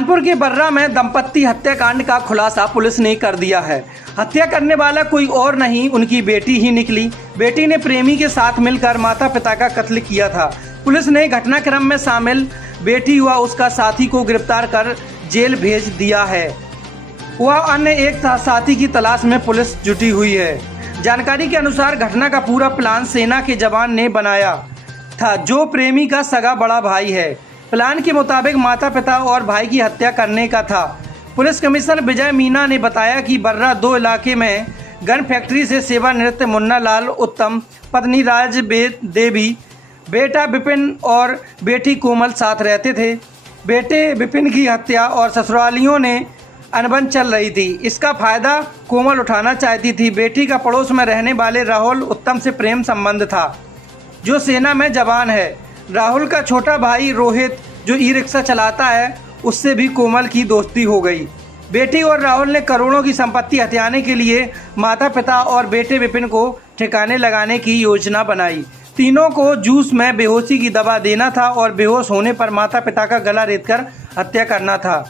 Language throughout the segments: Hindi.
कानपुर के बर्रा में दंपत्ति हत्याकांड का खुलासा पुलिस ने कर दिया है। हत्या करने वाला कोई और नहीं, उनकी बेटी ही निकली। बेटी ने प्रेमी के साथ मिलकर माता पिता का कत्ल किया था। पुलिस ने घटनाक्रम में शामिल बेटी व उसका साथी को गिरफ्तार कर जेल भेज दिया है। वह अन्य एक साथी की तलाश में पुलिस जुटी हुई है। जानकारी के अनुसार घटना का पूरा प्लान सेना के जवान ने बनाया था, जो प्रेमी का सगा बड़ा भाई है। प्लान के मुताबिक माता पिता और भाई की हत्या करने का था। पुलिस कमिश्नर विजय मीना ने बताया कि बर्रा 2 इलाके में गन फैक्ट्री से सेवानिवृत्त मुन्ना लाल उत्तम, पत्नी राज देवी, बेटा विपिन और बेटी कोमल साथ रहते थे। बेटे विपिन की हत्या और ससुरालियों ने अनबन चल रही थी। इसका फायदा कोमल उठाना चाहती थी। बेटी का पड़ोस में रहने वाले राहुल उत्तम से प्रेम संबंध था, जो सेना में जवान है। राहुल का छोटा भाई रोहित, जो ई रिक्शा चलाता है, उससे भी कोमल की दोस्ती हो गई। बेटी और राहुल ने करोड़ों की संपत्ति हथियाने के लिए माता पिता और बेटे विपिन को ठिकाने लगाने की योजना बनाई। तीनों को जूस में बेहोशी की दवा देना था और बेहोश होने पर माता पिता का गला रेतकर हत्या करना था।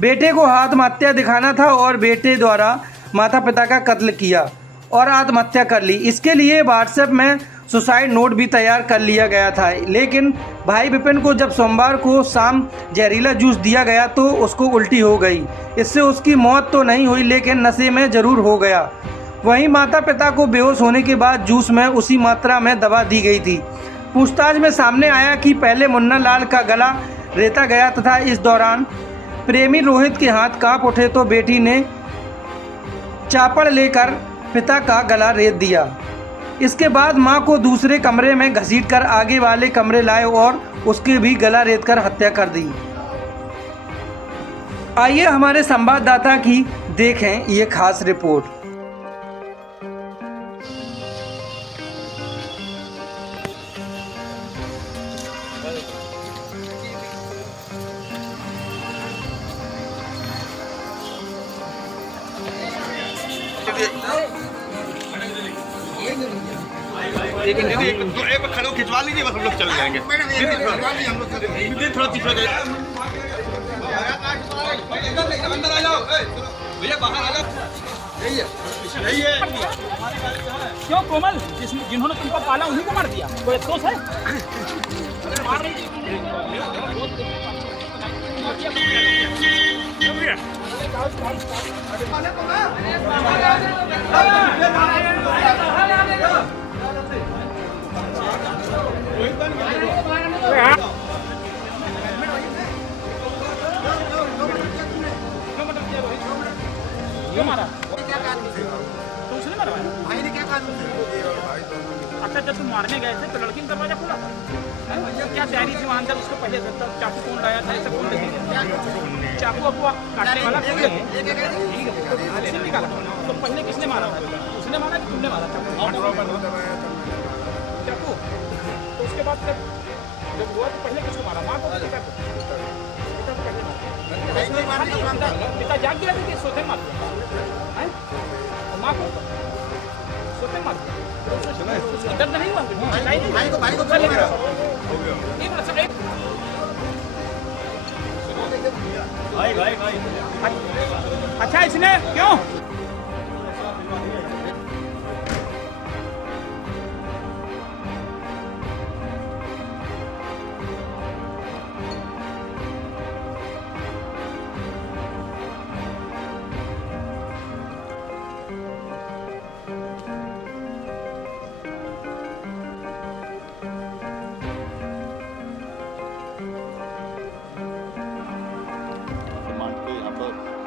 बेटे को आत्महत्या दिखाना था और बेटे द्वारा माता पिता का कत्ल किया और आत्महत्या कर ली। इसके लिए व्हाट्सएप में सुसाइड नोट भी तैयार कर लिया गया था। लेकिन भाई विपिन को जब सोमवार को शाम जहरीला जूस दिया गया तो उसको उल्टी हो गई। इससे उसकी मौत तो नहीं हुई, लेकिन नशे में ज़रूर हो गया। वहीं माता पिता को बेहोश होने के बाद जूस में उसी मात्रा में दवा दी गई थी। पूछताछ में सामने आया कि पहले मुन्ना लाल का गला रेता गया तथा इस दौरान प्रेमी रोहित के हाथ कांप उठे तो बेटी ने चापड़ लेकर पिता का गला रेत दिया। इसके बाद मां को दूसरे कमरे में घसीटकर आगे वाले कमरे लाए और उसके भी गला रेतकर हत्या कर दी। आइए हमारे संवाददाता की देखें ये खास रिपोर्ट। एक खड़ो खिंचवा लीजिए, बस हम लोग चले जाएंगे। थोड़ा पीछे अंदर आ जाओ भैया, बाहर आ जाओ। क्यों कोमल, जिन्होंने तुमको पाला उन्हीं को मार दिया? कोई अफसोस है? क्यों मारा? तो उसने मारा भाई ने? क्या कानून? अच्छा, जब तुम मारने गए थे तो लड़की ने दरवाजा खोला था? क्या तैयारी थी वहाँ अंदर? उसको पहले चाकू कौन लाया था? ऐसा कौन लेके चाकू आपको काटने वाला निकाला? तो पहले किसने मारा था? उसने मारा कि तुमने मारा था चाकू? तो उसके बाद जब हुआ तो पहले किसको मारा? माँ को? पिता को? पिता जाग गया था कि सोते मार दिया? माँ को सोते मार दिया? दर्द नहीं हुआ? भाई अच्छा, इसने क्यों?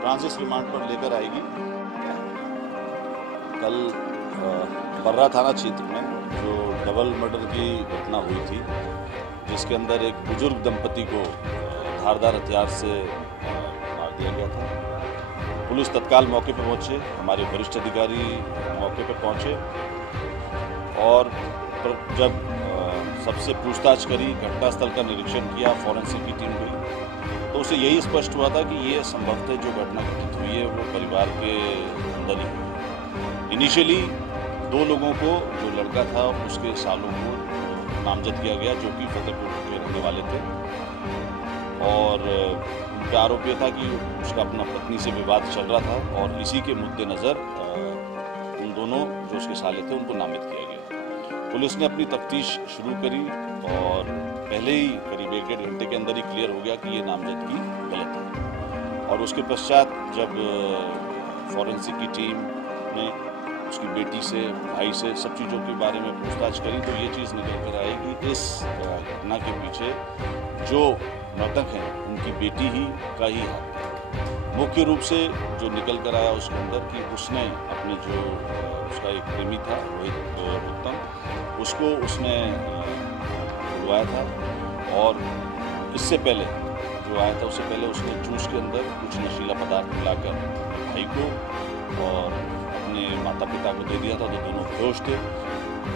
ट्रांजिट रिमांड पर लेकर आएगी। कल बर्रा थाना क्षेत्र में जो डबल मर्डर की घटना हुई थी, जिसके अंदर एक बुजुर्ग दंपति को धारदार हथियार से मार दिया गया था। पुलिस तत्काल मौके पर पहुंचे, हमारे वरिष्ठ अधिकारी मौके पर पहुंचे और जब सबसे पूछताछ करी, घटनास्थल का निरीक्षण किया, फॉरेंसिक की टीम गई, तो उसे यही स्पष्ट हुआ था कि ये संभवतः जो घटना घटित हुई है वो परिवार के अंदर ही हुई। इनिशियली 2 लोगों को, जो लड़का था उसके सालों को नामजद किया गया, जो कि फतेहपुर के रहने वाले थे, और पे आरोप यह था कि उसका अपना पत्नी से विवाद चल रहा था और इसी के मद्देनज़र उन दोनों जो उसके साले थे उनको नामित किया गया। पुलिस ने अपनी तफ्तीश शुरू करी और पहले ही करीब 1-1.5 घंटे के अंदर ही क्लियर हो गया कि ये नामजदगी गलत है। और उसके पश्चात जब फॉरेंसिक की टीम ने उसकी बेटी से, भाई से सब चीज़ों के बारे में पूछताछ करी तो ये चीज़ निकल कर आई कि इस घटना के पीछे जो मृतक हैं उनकी बेटी ही का ही हाथ था। मुख्य रूप से जो निकल कर आया उसके अंदर कि उसने अपने जो उसका एक प्रेमी था रोहित उत्तम, उसको उसने बुलवाया था और इससे पहले जो आया था उससे पहले उसने जूस के अंदर कुछ नशीला पदार्थ मिलाकर भाई को और अपने माता पिता को दे दिया था। तो दोनों बेहोश थे।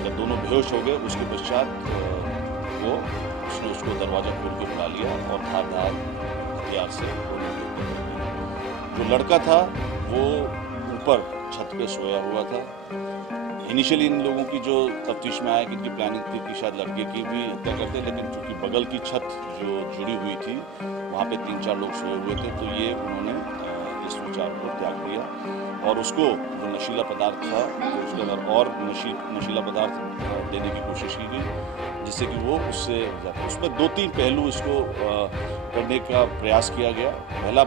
जब दोनों बेहोश हो गए उसके पश्चात उसने उसको दरवाज़ा खोल के बुला लिया और धारदार हथियार से जो लड़का था वो ऊपर छत पे सोया हुआ था। इनिशियली इन लोगों की जो तफ्तीश में आया कि इनकी प्लानिंग थी कि शायद लड़के की भी हत्या करते, लेकिन चूंकि बगल की छत जो जुड़ी हुई थी वहाँ पे 3-4 लोग सोए हुए थे तो ये उन्होंने इस विचार को त्याग दिया और उसको जो नशीला पदार्थ था तो उसके अंदर और नशीला पदार्थ देने की कोशिश की गई जिससे कि वो उससे उसमें 2-3 पहलू इसको करने का प्रयास किया गया। पहला